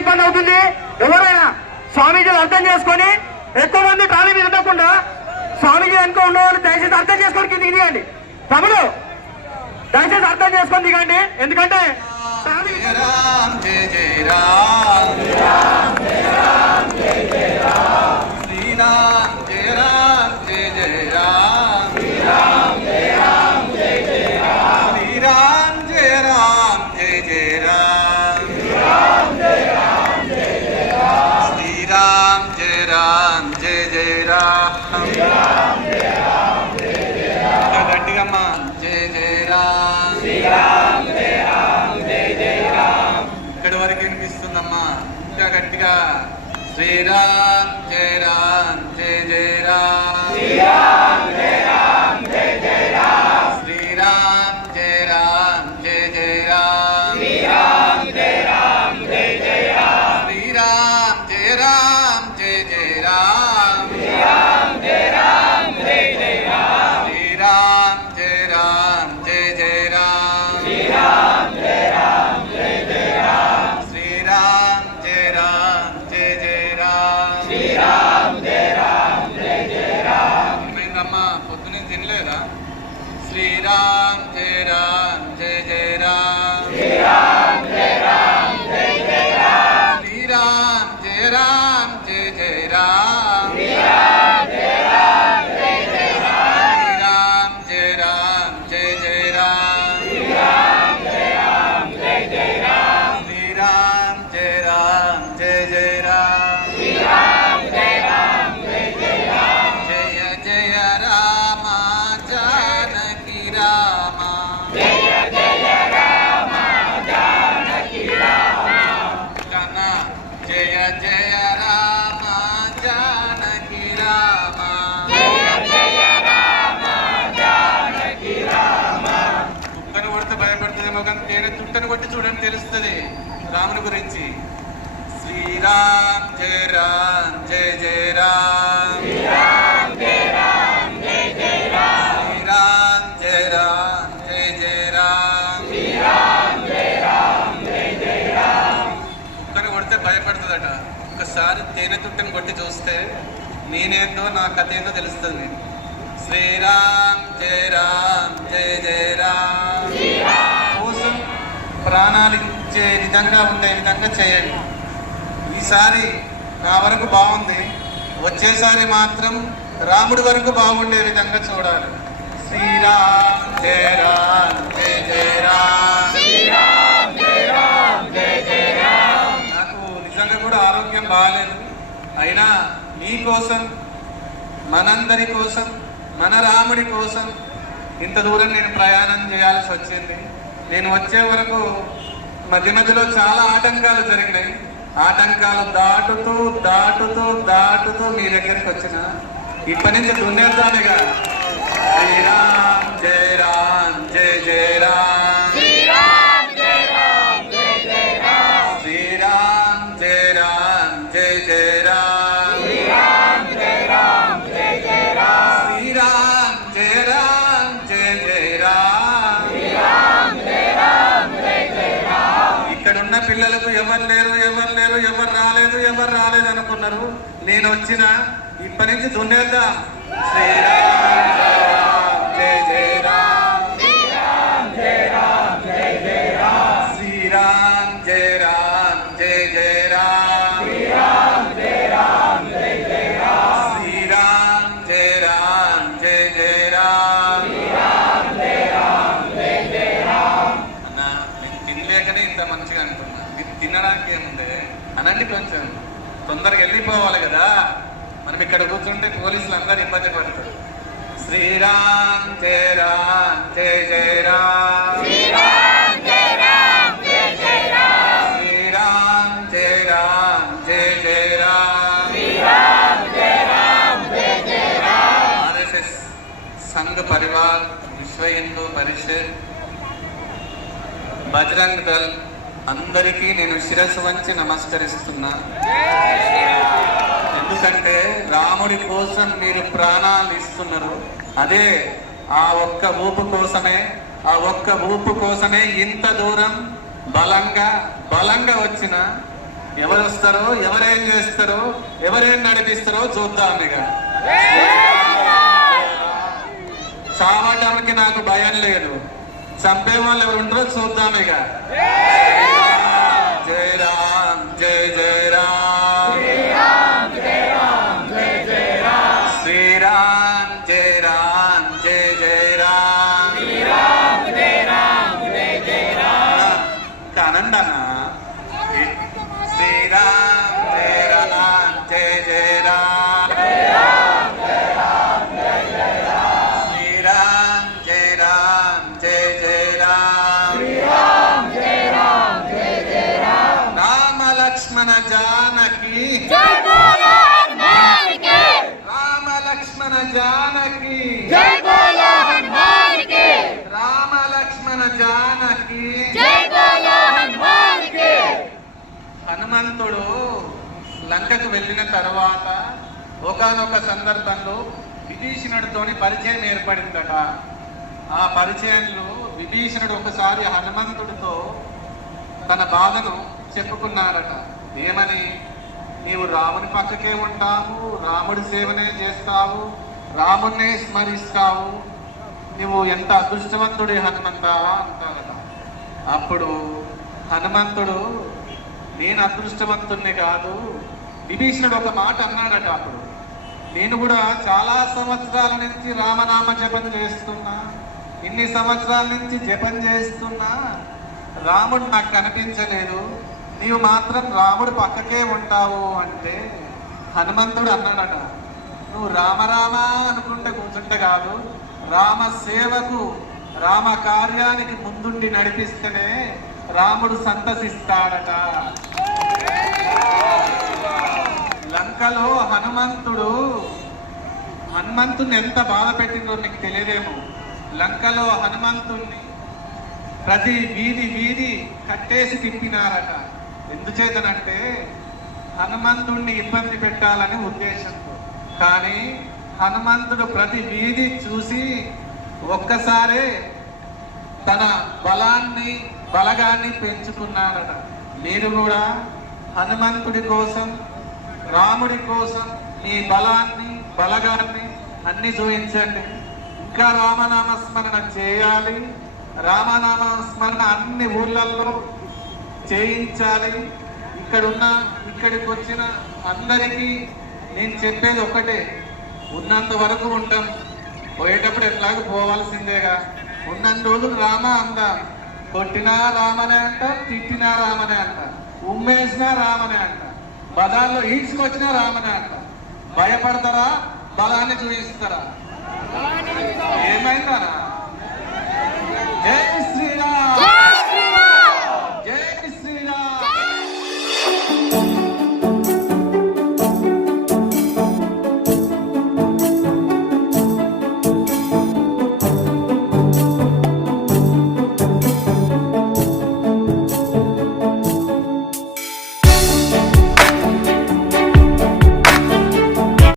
ఇబ్బంది అవుతుంది. ఎవరైనా స్వామీజీలు అర్థం చేసుకొని ఎక్కువ మంది ట్రాలీ మీద ఉండకుండా స్వామీజీ అనుకో ఉండేవాళ్ళు దయచేసి అర్థం చేసుకొని కింద దిగండి. తమ్ముడు దయచేసి అర్థం చేసుకొని దిగండి. ఎందుకంటే గట్టిగమ్మా జయ జయ రామ్ శ్రీరామ్ జయ రామ్ జయ జయ రామ్. ఇక్కడి వరకు వినిపిస్తుందమ్మా, ఇంకా గట్టిగా శ్రీరామ్ జయ రామ్ జయ జయ రామ్ శ్రీరామ్ జయ రామ్ జయ జయ రామ్ శ్రీరామ్ జయ రామ్ జయ జయ రామ్ శ్రీరామ్ జయ రామ్ జయ జయ రామ్ శ్రీరామ్ జయ రామ్ జయ జయ రామ్ శ్రీరామ్ జయ రామ్ జయ జయ రామ్ శ్రీరామ్ జయ రామ్ జయ జయ రామ్ శ్రీరామ్ జయ రామ్ జయ జయ రామ్ శ్రీరామ్ జయ రామ్ జయ జయ రామ్ శ్రీరామ్ జయ రామ్ జయ జయ రామ్. ఏమైందమ్మా, పొద్దునే తినలేదా? శ్రీరామ్ జయ రామ్ జయ జయ రామ్ శ్రీరామ్ జయ రామ్ జయ జయ రామ్ శ్రీరామ్ జయ రామ్ జయ జయ రామ్ శ్రీరామ్ జయ రామ్ జయ జయ రామ్ శ్రీరామ్ జయ రామ్ జయ జయ రామ్ శ్రీరామ్ జయ రామ్ జయ జయ రామ్ శ్రీరామ్ జయ రామ్ జయ జయ రామ్ శ్రీరామ్ జయ రామ్ జయ జయ రామ్ జయ జయ రామ జానకి రామ జయ జయ రామ జానకి రామ కన్న జయ జయ రామ జానకి రామ జయ జయ రామ జానకి రామ. కుక్కను కొడితే భయపడుతుందేమో కానీ తేనె తుట్టను కొట్టి చూడని తెలుస్తుంది రాముని గురించి. శ్రీరామ్ జయ రామ్ జయ జయ రామ్ శ్రీరామ్ జయ రామ్ జయ జయ రామ్ శ్రీరామ్ జయ రామ్ జయ జయ రామ్ శ్రీరామ్ జయ రామ్ జయ జయ రామ్. కుక్కను కొడితే భయపడుతుందట. ఒకసారి తేనె తుట్టను కొట్టి చూస్తే నేనేందో నా కథ ఏందో తెలుస్తుంది. శ్రీరామ్ జయ రామ్ జయ జయ రామ్ కోసం ప్రాణాలు ఇచ్చే విధంగా ఉండే విధంగా చేయండి. ఈసారి నా వరకు బాగుంది, వచ్చేసారి మాత్రం రాముడి వరకు బాగుండే విధంగా చూడాలి. శ్రీరామ్ జయ రామ్ జయ జయ రామ్ శ్రీరామ్ జయ రామ్ జయ జయ రామ్. నాకు నిజంగా కూడా ఆరోగ్యం బాగాలేదు, అయినా మీకోసం, మనందరి కోసం, మన రాముడి కోసం ఇంత దూరం నేను ప్రయాణం చేయాల్సి వచ్చింది. నేను వచ్చే వరకు మధ్య మధ్యలో చాలా ఆటంకాలు జరిగినాయి. ఆటంకాలు దాటుతూ దాటుతూ దాటుతూ మీ దగ్గరికి వచ్చిన ఇప్పటి నుంచి దున్నేద్దానిగా. శ్రీరామ్ జయ రామ్ జయ జయ రామ్ శ్రీరామ్ జయ రామ్ జయ జయ రామ్ శ్రీరామ్ జయ రామ్ జయ జయ రామ్ శ్రీరామ్ జయ రామ్ జయ జయ రామ్ శ్రీరామ్ జయ రామ్ జయ జయ రామ్ శ్రీరామ్ జయ రామ్ జయ జయ రామ్. ఇక్కడున్న పిల్లలకు ఎవరు లేరు, ఎవరు లేరు, ఎవరు రాలేదు, ఎవరు రాలేదు అనుకున్నారు. నేను వచ్చిన ఇప్పటి నుంచి దున్నేద్దాం. శ్రీరామ్ జయ జయ రామ్ శ్రీరామ్ జయ రామ్ జయ జయ రామ్ శ్రీరామ్ జయ రామ్ జయ జయ రామ్ శ్రీరామ్ జయ రామ్ జయ జయ రామ్ శ్రీరామ్ జయ రామ్ జయ జయ రామ్ శ్రీరామ్ జయ రామ్ జయ జయ రామ్. అన్న నేను తినలేకనే ఇంత మంచిగా అనుకున్నా. మీరు తినడానికి ఏముంది అనండి, కొంచెం తొందరగా వెళ్ళిపోవాలి కదా. మనం ఇక్కడ కూర్చుంటే పోలీసులు అందరూ ఇబ్బంది పడతారు. శ్రీరామ్ జయ రామ్ జయ జయ రామ్ శ్రీరామ్ జయ రామ్ జయ జయ రామ్ శ్రీరామ్ జయ రామ్ జయ జయ రామ్ శ్రీరామ్ జయ రామ్ జయ జయ రామ్. ఆర్ఎస్ఎస్ సంఘ పరివార్, విశ్వ హిందూ పరిషత్, బజరంగ్ దళ్ అందరికీ నేను శిరస్సు వంచి నమస్కరిస్తున్నా. ఎందుకంటే రాముడి కోసం మీరు ప్రాణాలు ఇస్తున్నారు. అదే ఆ ఒక్క ఊపు కోసమే ఇంత దూరం బలంగా వచ్చిన ఎవరు వస్తారో, ఎవరేం చేస్తారో, ఎవరేం నడిపిస్తారో చూద్దాం. ఇక చావటానికి నాకు భయం లేదు, చంపే వాళ్ళు ఎవరు ఉంటారో చూద్దాం. ఇక జై రామ్ జై జై రామ్, శ్రీరామ్ జై రామ్ జై జై రామ్, కానండి అన్న. శ్రీరామ్ జై రామ్ జై జై రామ్, శ్రీరామ్ జై రామ్ జై జై రామ్, రామ లక్ష్మణ జానకి, రామ లక్ష్మణ జానకి, రామ లక్ష్మణ జానకి. హనుమంతుడు లంకకు వెళ్ళిన తర్వాత ఒకానొక సందర్భంలో విభీషణుడితోని పరిచయం ఏర్పడిందట. ఆ పరిచయంలో విభీషణుడు ఒకసారి హనుమంతుడితో తన బాధను చెప్పుకున్నారట. ఏమని? నీవు రాముని పక్కకే ఉంటావు, రాముడి సేవనే చేస్తావు, రాముణ్ణే స్మరిస్తావు, నువ్వు ఎంత అదృష్టవంతుడి హనుమంతా అంటారట. అప్పుడు హనుమంతుడు నేను అదృష్టవంతుణ్ణి కాదు, విభీషణుడు ఒక మాట అన్నాడట. అప్పుడు నేను కూడా చాలా సంవత్సరాల నుంచి రామనామ జపం చేస్తున్నా, ఇన్ని సంవత్సరాల నుంచి జపం చేస్తున్నా, రాముడు నాకు కనిపించలేదు, నీవు మాత్రం రాముడు పక్కకే ఉంటావు అంటే హనుమంతుడు అన్నాడట, నువ్వు రామరామ అనుకుంటే కూర్చుంటే కాదు, రామ సేవకు రామ కార్యానికి ముందుండి నడిపిస్తేనే రాముడు సంతసిస్తాడట. లంకలో హనుమంతుని ఎంత బాధ పెట్టిందో నీకు తెలియదేమో. లంకలో హనుమంతుణ్ణి ప్రతి వీధి కట్టేసి తిప్పినారట. ఎందుచేతనంటే హనుమంతుణ్ణి ఇబ్బంది పెట్టాలని ఉద్దేశంతో. కానీ హనుమంతుడు ప్రతి వీధి చూసి ఒక్కసారే తన బలగాన్ని పెంచుకున్నాడట. మీరు కూడా హనుమంతుడి కోసం, రాముడి కోసం మీ బలగాన్ని అన్ని చూపించండి. ఇంకా రామనామస్మరణ చేయాలి, రామనామస్మరణ అన్ని ఊళ్ళల్లో చేయించాలి. ఇక్కడికి వచ్చిన అందరికీ నేను చెప్పేది ఒకటే, ఉన్నంత వరకు ఉంటాం, పోయేటప్పుడు ఎట్లాగో పోవాల్సిందేగా. ఉన్నన్ని రోజులు రామ అందాం, కొట్టినా రామనే అంట, తిట్టినా రామనే అంట, ఉమ్మేసినా రామనే అంట, బజార్లో ఈడ్చుకొచ్చినా రామనే అంట. భయపడతారా? బలాన్ని చూపిస్తారా? ఏమైందా?